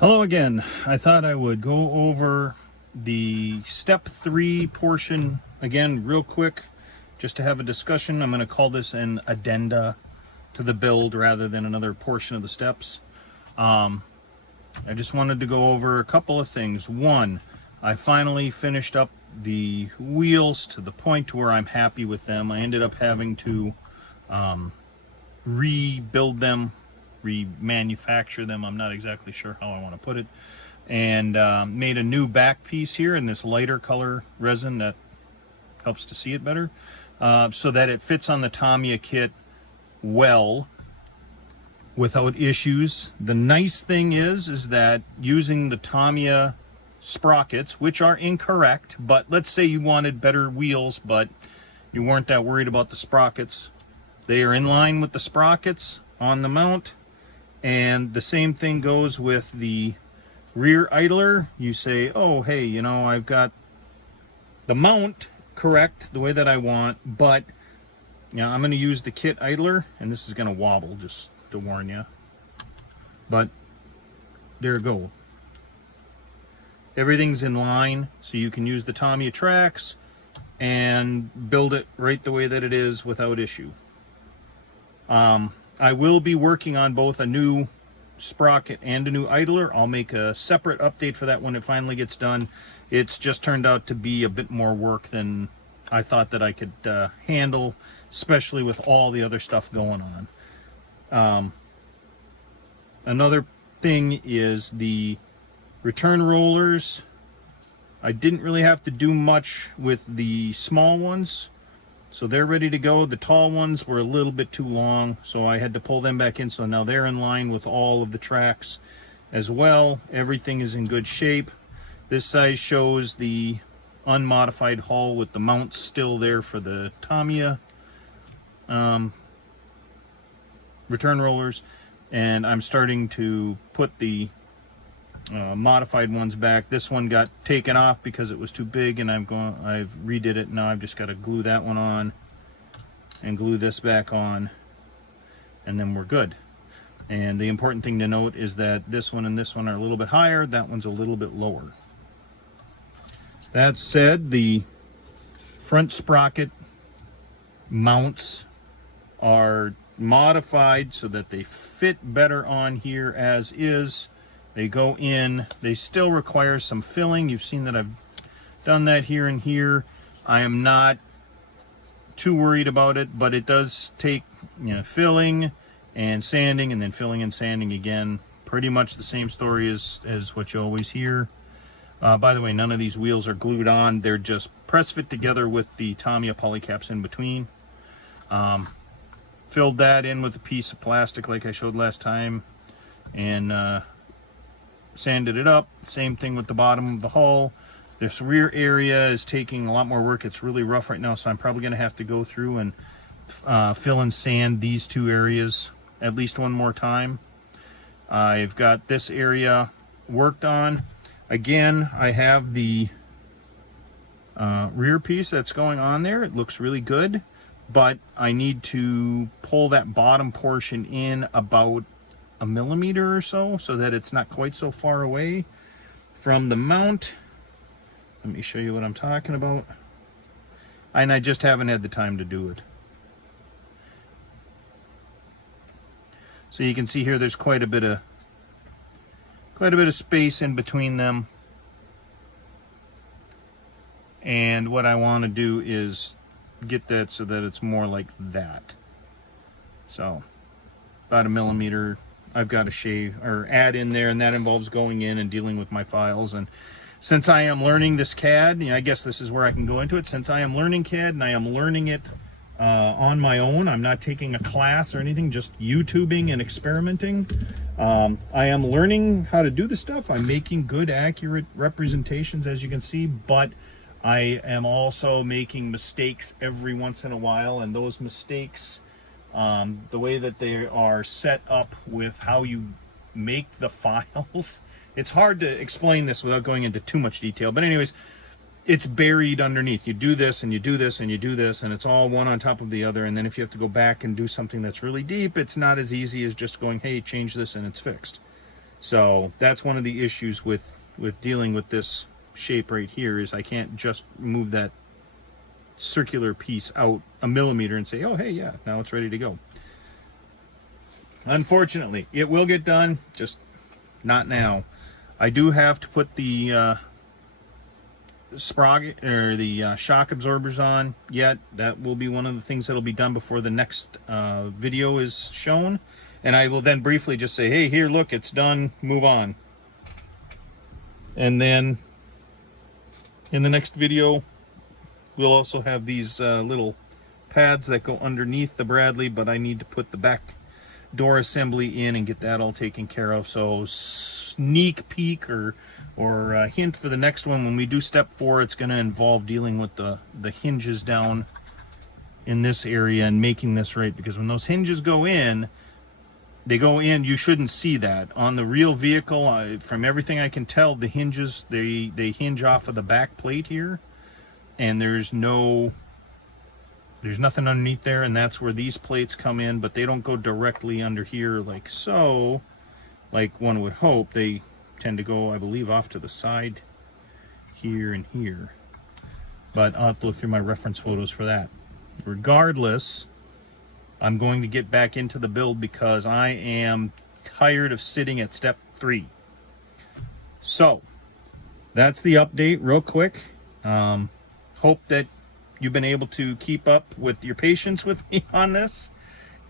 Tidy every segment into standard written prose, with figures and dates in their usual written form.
Hello again. I thought I would go over the step 3 portion again real quick just to have a discussion. I'm going to call this an addenda to the build rather than another portion of the steps. I just wanted to go over a couple of things. One, I finally finished up the wheels to the point where I'm happy with them. I ended up having to rebuild them, remanufacture them. I'm not exactly sure how I want to put it, and made a new back piece here in this lighter color resin that helps to see it better, so that it fits on the Tamiya kit well without issues. The nice thing is that using the Tamiya sprockets, which are incorrect, but let's say you wanted better wheels but you weren't that worried about the sprockets, they are in line with the sprockets on the mount. And the same thing goes with the rear idler. You say, oh, hey, you know, I've got the mount correct the way that I want, but you know, I'm going to use the kit idler, and this is going to wobble, just to warn you. But there you go. Everything's in line, so you can use the Tamiya tracks and build it right the way that it is without issue. I will be working on both a new sprocket and a new idler. I'll make a separate update for that when it finally gets done. It's just turned out to be a bit more work than I thought that I could handle, especially with all the other stuff going on. Another thing is the return rollers. I didn't really have to do much with the small ones, so they're ready to go. The tall ones were a little bit too long, so I had to pull them back in. So now they're in line with all of the tracks as well. Everything is in good shape. This size shows the unmodified hull with the mounts still there for the Tamiya return rollers. And I'm starting to put the modified ones back. This one got taken off because it was too big, and I've redid it. Now I've just got to glue that one on and glue this back on, and then we're good. And the important thing to note is that this one and this one are a little bit higher, that one's a little bit lower. That said, the front sprocket mounts are modified so that they fit better on here as is. They go in. They still require some filling. You've seen that I've done that here and here. I am not too worried about it, but it does take, you know, filling and sanding, and then filling and sanding again. Pretty much the same story as what you always hear. By the way, none of these wheels are glued on. They're just press fit together with the Tamiya polycaps in between. Filled that in with a piece of plastic like I showed last time, and sanded it up. Same thing with the bottom of the hull. This rear area is taking a lot more work. It's really rough right now, so I'm probably going to have to go through and fill and sand these two areas at least one more time. I've got this area worked on. Again, I have the rear piece that's going on there. It looks really good, but I need to pull that bottom portion in about a millimeter or so that it's not quite so far away from the mount. Let me show you what I'm talking about. And I just haven't had the time to do it. So you can see here there's quite a bit of space in between them. And what I want to do is get that so that it's more like that. So about a millimeter I've got to shave or add in there, and that involves going in and dealing with my files. And since I am learning this CAD, you know, I guess this is where I can go into it. Since I am learning CAD and I am learning it on my own, I'm not taking a class or anything, just YouTubing and experimenting. I am learning how to do the stuff. I'm making good, accurate representations, as you can see, but I am also making mistakes every once in a while, and those mistakes, the way that they are set up with how you make the files, it's hard to explain this without going into too much detail, but anyways, it's buried underneath. You do this and you do this and you do this, and it's all one on top of the other. And then if you have to go back and do something that's really deep, it's not as easy as just going, hey, change this and it's fixed. So that's one of the issues with dealing with this shape right here, is I can't just move that circular piece out a millimeter and say, oh hey, yeah, now it's ready to go. Unfortunately, it will get done, just not now. I do have to put the sprocket or the shock absorbers on yet. That will be one of the things that'll be done before the next video is shown, and I will then briefly just say, hey, here, look, it's done, move on. And then in the next video we'll also have these little pads that go underneath the Bradley, but I need to put the back door assembly in and get that all taken care of. So sneak peek or hint for the next one, when we do step 4, it's going to involve dealing with the hinges down in this area and making this right, because when those hinges go in, they go in, you shouldn't see that on the real vehicle. From everything I can tell, the hinges, they hinge off of the back plate here, and there's nothing underneath there, and that's where these plates come in, but they don't go directly under here like so, like one would hope. They tend to go, I believe, off to the side here and here, but I'll have to look through my reference photos for that. Regardless, I'm going to get back into the build because I am tired of sitting at step 3. So that's the update real quick. Hope that you've been able to keep up with your patience with me on this.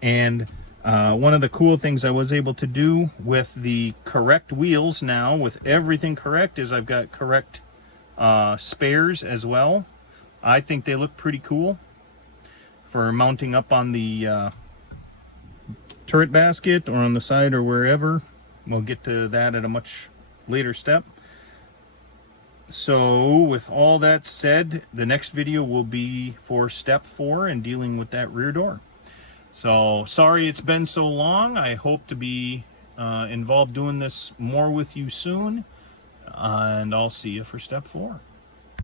And one of the cool things I was able to do with the correct wheels now, with everything correct, is I've got correct spares as well. I think they look pretty cool for mounting up on the turret basket or on the side or wherever. We'll get to that at a much later step. So with all that said, the next video will be for step 4 and dealing with that rear door. So sorry it's been so long. I hope to be involved doing this more with you soon, and I'll see you for step 4.